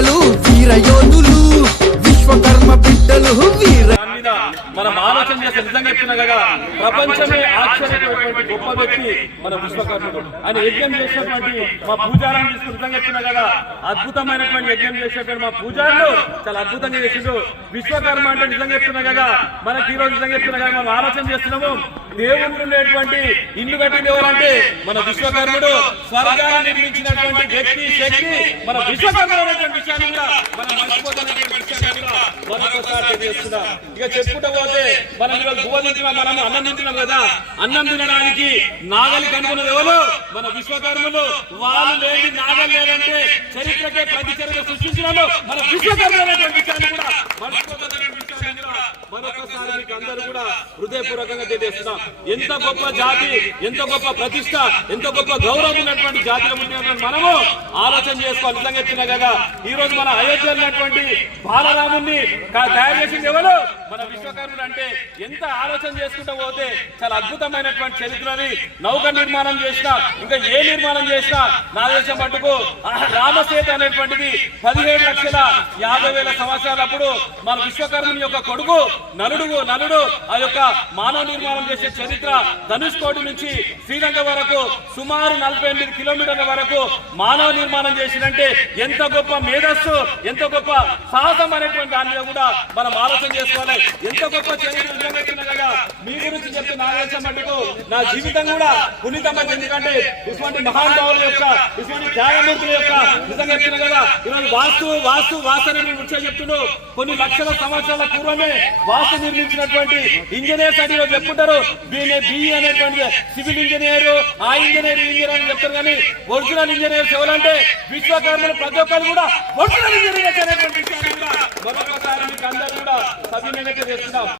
వీరయోధులు విశ్వకర్మ బిడ్డ మనం ఆలోచన చేస్తే నిజంగా చెప్తున్నా కదా ప్రపంచమే ఆశ్చర్యపోయేటువంటి గొప్ప వ్యక్తి మన విశ్వకర్ముడు ఆయన యజ్ఞం చేసినటువంటి మా పూజారాన్ని తీసుకుని నిజంగా చెప్తున్నా కదా అద్భుతమైనటువంటి యజ్ఞం చేసినటువంటి మా పూజారులు చాలా అద్భుతంగా చేసిండు విశ్వకర్మ అంటే నిజంగా చెప్తున్నా కదా మనకి ఈ రోజు నిజంగా చెప్తున్నా కదా మనం ఆలోచన చేస్తున్నాము. దేవుడు ఉండేటువంటి ఇల్లు కట్టింది ఎవరంటే మన విశ్వకర్ముడు స్వర్గాన్ని నిర్మించినటువంటి వ్యక్తి శక్తి మన విశ్వకర్మ విషయాన్ని కూడా మనం మరొకసారి తెలియజేస్తున్నా ఇక చెప్పుకుంటూ పోతే మనం ఈరోజు బువ్వ తింటున్నాం మనం అన్నం తింటున్నాం కదా. అన్నం తినడానికి నాగలి కనుగొన్నది ఎవరు? మన విశ్వకర్మలు. వాళ్ళు లేని నాగలి లేదంటే చరిత్రకే ప్రతి చరిత్ర సృష్టించిన మన విశ్వకర్మ విషయాన్ని కూడా. మరొకసారి మీకు అందరూ కూడా హృదయపూర్వకంగా తెలియజేస్తున్నాం. ఎంత గొప్ప జాతి ఎంత గొప్ప ప్రతిష్ట ఎంత గొప్ప గౌరవం ఉన్నటువంటి జాతిలో ఉన్నటువంటి మనము ఆలోచన చేసుకోవాలి. నిజంగా చెప్తున్నా కదా ఈ రోజు మన అయోధ్య ఉన్నటువంటి బాలరాముని తయారు చేసింది ఎవరు? మన విశ్వకర్ముడు అంటే ఎంత ఆలోచన చేసుకుంటూ పోతే చాలా అద్భుతమైనటువంటి చరిత్రని నౌక నిర్మాణం చేసిన ఇంకా ఏ నిర్మాణం చేసినా నా దేశం మటుకు రామసేత అనేటువంటిది పదిహేడు లక్షల యాభై వేల సంవత్సరాలప్పుడు మన విశ్వకర్ముని యొక్క కొడుకు నలుడు నలుడు ఆ యొక్క మానవ నిర్మాణం చేసే చరిత్ర ధనుష్కోటి నుంచి శ్రీలంక వరకు సుమారు నలభై ఎనిమిది కిలోమీటర్ల వరకు మానవ నిర్మాణం చేసినంటే ఎంత గొప్ప మేధస్సు ఎంత గొప్ప సాహసం అనేటువంటి దాని కూడా మనం ఆలోచన చేసుకోవాలి. ఎంత గొప్ప చరిత్ర మీ గురించి చెప్తే నా మటుకు నా జీవితం కూడా పునీతమైంది ఎందుకంటే ఇటువంటి మహానుభావుల యొక్క ఇటువంటి త్యాగమూర్తుల యొక్క నిజంగా చెప్తున్నా కదా? ఈరోజు వాస్తు వాస్తు వాస్తు అని నేను ముఖ్యంగా చెప్తున్నాను కొన్ని లక్షల సంవత్సరాల పూర్వమే వాస్తు నిర్మించినటువంటి ఇంజనీర్స్ అని ఈరోజు చెప్పుకుంటారు బిఏ బిఈ అనేటువంటి సివిల్ ఇంజనీర్ ఆ ఇంజనీర్ ఇంజనీర్ అని చెప్తారు. కానీ ఒరిజినల్ ఇంజనీర్స్ ఎవరంటే విశ్వకర్మలు ప్రతి ఒక్కరు కూడా ఒరిజినల్ ఇంజనీర్ అనేటువంటి